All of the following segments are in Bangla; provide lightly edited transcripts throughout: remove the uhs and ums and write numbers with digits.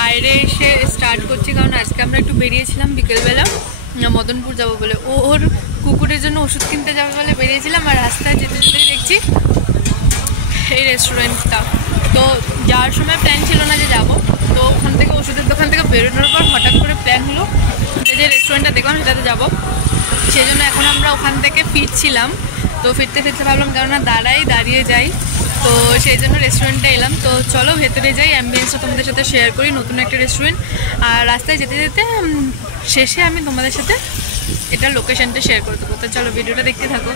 বাইরে এসে স্টার্ট করছি, কারণ আজকে আমরা একটু বেরিয়েছিলাম বিকেলবেলা মদনপুর যাবো বলে। ওর কুকুরের জন্য ওষুধ কিনতে যাবে বলে বেরিয়েছিলাম, আর রাস্তায় যেতে যেতে দেখছি এই রেস্টুরেন্টটা। তো যাওয়ার সময় প্ল্যান ছিল না যে যাবো, তো ওখান থেকে ওষুধের দোকান থেকে বেরোনোর পর হঠাৎ করে প্ল্যান হলো যে রেস্টুরেন্টটা দেখলাম সেটাতে যাবো। সেই জন্য এখন আমরা ওখান থেকে ফিরছিলাম। তো ফিরতে ফিরতে ভাবলাম কেননা দাঁড়িয়ে যাই, তো সেই জন্য রেস্টুরেন্টে এলাম। তো চলো ভেতরে যাই, অ্যাম্বিয়েন্সটা তোমাদের সাথে শেয়ার করি, নতুন একটা রেস্টুরেন্ট। আর রাস্তায় যেতে যেতে শেষে আমি তোমাদের সাথে এটা লোকেশনটা শেয়ার করে দেবো। তো চলো ভিডিওটা দেখতে থাকো।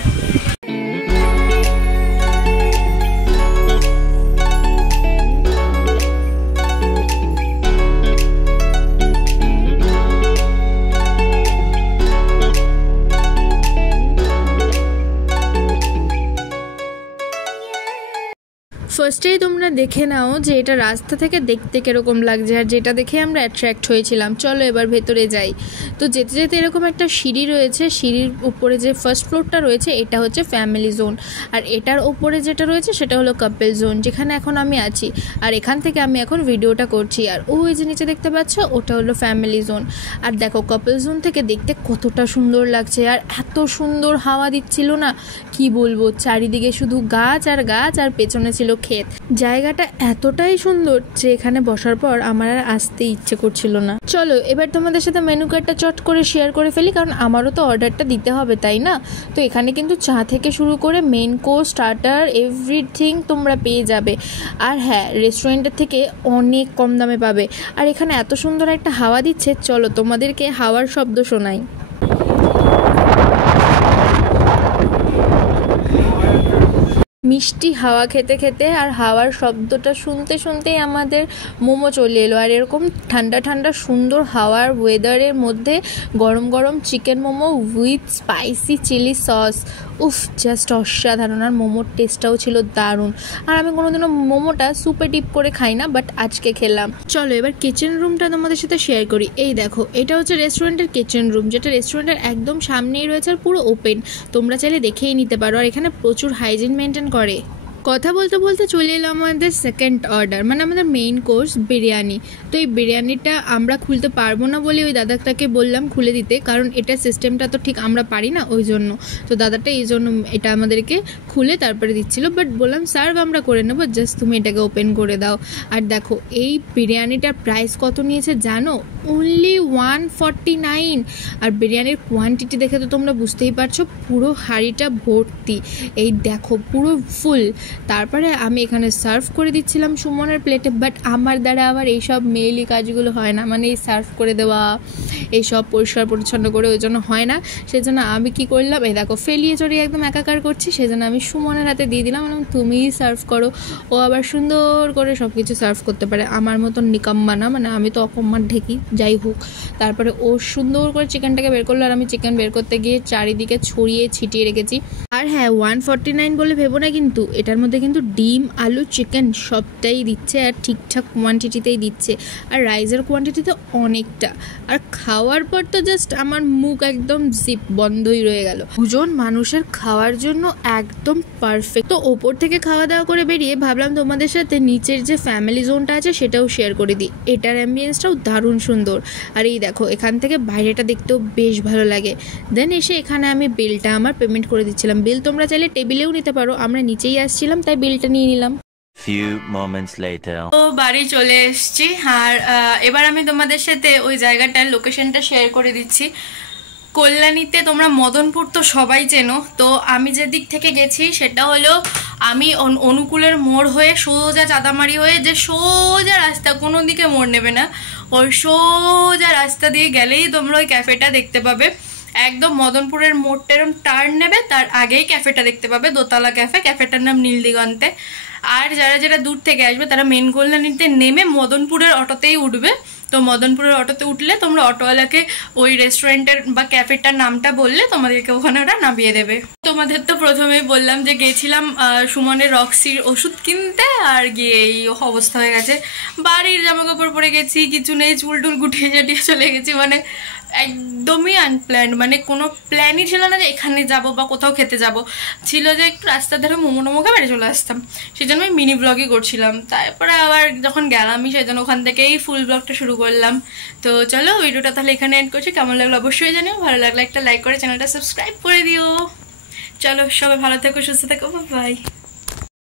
ফার্স্টেই তোমরা দেখে নাও যে এটা রাস্তা থেকে দেখতে কীরকম লাগছে, আর যেটা দেখে আমরা অ্যাট্রাক্ট হয়েছিলাম। চলো এবার ভেতরে যাই। তো যেতে যেতে এরকম একটা সিঁড়ি রয়েছে, সিঁড়ির উপরে যে ফার্স্ট ফ্লোরটা রয়েছে এটা হচ্ছে ফ্যামিলি জোন, আর এটার ওপরে যেটা রয়েছে সেটা হলো কাপল জোন, যেখানে এখন আমি আছি। আর এখান থেকে আমি এখন ভিডিওটা করছি। আর ওই যে নিচে দেখতে পাচ্ছ ওটা হলো ফ্যামিলি জোন। আর দেখো কাপল জোন থেকে দেখতে কতটা সুন্দর লাগছে, আর এত সুন্দর হাওয়া দিচ্ছিল না, কি বলবো। চারিদিকে শুধু গাছ আর গাছ, আর পেছনে ছিল ক্ষেত। জায়গাটা এতটাই সুন্দর যে এখানে বসার পর আমার আর আসতে ইচ্ছে করছিল না। চলো এবার তোমাদের সাথে মেনু কার্ডটা চট করে শেয়ার করে ফেলি, কারণ আমারও তো অর্ডারটা দিতে হবে, তাই না? তো এখানে কিন্তু চা থেকে শুরু করে মেন কোর্স, স্টার্টার, এভরিথিং তোমরা পেয়ে যাবে। আর হ্যাঁ, রেস্টুরেন্টের থেকে অনেক কম দামে পাবে। আর এখানে এত সুন্দর একটা হাওয়া দিচ্ছে, চলো তোমাদেরকে হাওয়ার শব্দ শোনাই। মিষ্টি হাওয়া খেতে খেতে আর হাওয়ার শব্দটা শুনতে শুনতেই আমাদের মোমো চলে এলো। আর এরকম ঠান্ডা ঠান্ডা সুন্দর হাওয়ার ওয়েদারের মধ্যে গরম গরম chicken momo with spicy chilli sauce, উফ, জাস্ট অসাধারণ। আর মোমোর টেস্টটাও ছিল দারুণ। আর আমি কোনোদিনও মোমোটা সুপে ডিপ করে খাই না, বাট আজকে খেলাম। চলো এবার কিচেন রুমটা তোমাদের সাথে শেয়ার করি। এই দেখো, এটা হচ্ছে রেস্টুরেন্টের কিচেন রুম, যেটা রেস্টুরেন্টের একদম সামনেই রয়েছে, আর পুরো ওপেন, তোমরা চাইলে দেখেই নিতে পারো। আর এখানে প্রচুর হাইজিন মেনটেন করে। কথা বলতে বলতে চলে এলো আমাদের সেকেন্ড অর্ডার, মানে আমাদের মেইন কোর্স বিরিয়ানি। তো এই বিরিয়ানিটা আমরা খুলতে পারবো না বলে ওই দাদাটাকে বললাম খুলে দিতে, কারণ এটা সিস্টেমটা তো ঠিক আমরা পারি না, ওই জন্য। তো দাদাটা এই জন্য এটা আমাদেরকে খুলে তারপরে দিচ্ছিল, বাট বললাম সার্ভ আমরা করে নেবো, জাস্ট তুমি এটাকে ওপেন করে দাও। আর দেখো এই বিরিয়ানিটার প্রাইস কত নিয়েছে জানো? অনলি 149। আর বিরিয়ানির কোয়ান্টিটি দেখে তো তোমরা বুঝতেই পারছো, পুরো হাঁড়িটা ভর্তি। এই দেখো পুরো ফুল। তারপরে আমি এখানে সার্ভ করে দিচ্ছিলাম সুমনের প্লেটে, বাট আমার দ্বারা আবার এইসব মেইলি কাজগুলো হয় না, মানে এই সার্ভ করে দেওয়া, এইসব পরিষ্কার পরিচ্ছন্ন করে, ওই জন্য হয় না। সেই জন্য আমি কি করলাম, এই দেখো ফেলিয়ে চড়িয়ে একদম একাকার করছি, সেই জন্য আমি সুমনের হাতে দিয়ে দিলাম, তুমিই সার্ভ করো। ও আবার সুন্দর করে সব কিছু সার্ভ করতে পারে, আমার মতন নিকাম্মা না, মানে আমি তো অকম্মার ঢেকি, যাই হোক। তারপরে ও সুন্দর করে চিকেনটাকে বের করলো, আর আমি চিকেন বের করতে গিয়ে চারিদিকে ছড়িয়ে ছিটিয়ে রেখেছি। আর হ্যাঁ, 149 বলে ভেবো না কিন্তু, এটার মধ্যে কিন্তু ডিম, আলু, চিকেন সবটাই দিচ্ছে, আর ঠিকঠাক কোয়ান্টিটিতেই দিচ্ছে, আর রাইসের কোয়ান্টিটি তো অনেকটা। আর খাওয়ার পর তো জাস্ট আমার মুখ একদম জিপ বন্ধই রয়ে গেল। দুজন মানুষের খাওয়ার জন্য একদম পারফেক্ট। তো ওপর থেকে খাওয়া দাওয়া করে বেরিয়ে ভাবলাম তোমাদের সাথে নিচের যে ফ্যামিলি জোনটা আছে সেটাও শেয়ার করে দিই। এটার অ্যাম্বিয়েন্সটাও দারুণ সুন্দর। আর এই দেখো এখান থেকে বাইরেটা দেখতেও বেশ ভালো লাগে। দেন এসে এখানে আমি বিলটা আমার পেমেন্ট করে দিচ্ছিলাম। বিল তোমরা চাইলে টেবিলেও নিতে পারো, আমরা নিচেই আসছিলাম তাই বিলটা নিয়ে নিলাম। Few moments later. তো বাড়ি চলে এসেছি, আর এবার আমি তোমাদের সাথে ওই জায়গাটার লোকেশনটা শেয়ার করে দিচ্ছি। কল্যাণীতে তোমরা মদনপুর তো সবাই চেনো। তো আমি যে দিক থেকে গেছি সেটা হলো, আমি অনুকূলের মোড় হয়ে সোজা চাঁদামারি হয়ে, যে সোজা রাস্তা, কোনো দিকে মোড় নেবে না, ওই সোজা রাস্তা দিয়ে গেলেই তোমরা ওই ক্যাফেটা দেখতে পাবে। একদম মদনপুরের মোড়টা এরকম টার্ন নেবে, তার আগেই ক্যাফেটা দেখতে পাবে, দোতলা ক্যাফে। ক্যাফেটার নাম নীলদিগন্তে। আর যারা যারা দূর থেকে আসবে তারা মেন কল্যাণীতে নেমে মদনপুরের অটোতেই উঠবে। তো মদনপুরের অটোতে উঠলে তোমরা অটোওয়ালাকে ওই রেস্টুরেন্টের বা ক্যাফেটার নামটা বললে তোমাদেরকে ওখানে ওরা নামিয়ে দেবে। তোমাদের তো প্রথমেই বললাম যে গেছিলাম সুমনের রক্সির ওষুধ কিনতে, আর গিয়ে এই অবস্থা হয়ে গেছে। বাড়ির জামা কাপড় পরে গেছি, কিছু নেই, চুল টুল গুটিয়ে জাটিয়ে চলে গেছি, মানে একদমই আনপ্ল্যান্ড, মানে কোনো প্ল্যানই ছিল না যে এখানে যাব বা কোথাও খেতে যাব, ছিল যে একটু রাস্তার ধারে মোমো টোমো খেয়ে বাড়ি চলে আসতাম, সেই জন্য আমি মিনি ব্লগই করছিলাম। তারপরে আবার যখন গেলামই সেই জন্য ওখান থেকেই ফুল ব্লগটা শুরু করলাম। তো চলো ভিডিওটা তাহলে এখানে এন্ড করছি, কেমন লাগলো অবশ্যই জানিও, ভালো লাগলে একটা লাইক করে চ্যানেলটা সাবস্ক্রাইব করে দিও। চলো সবাই ভালো থেকো, সুস্থ থেকো, বাই।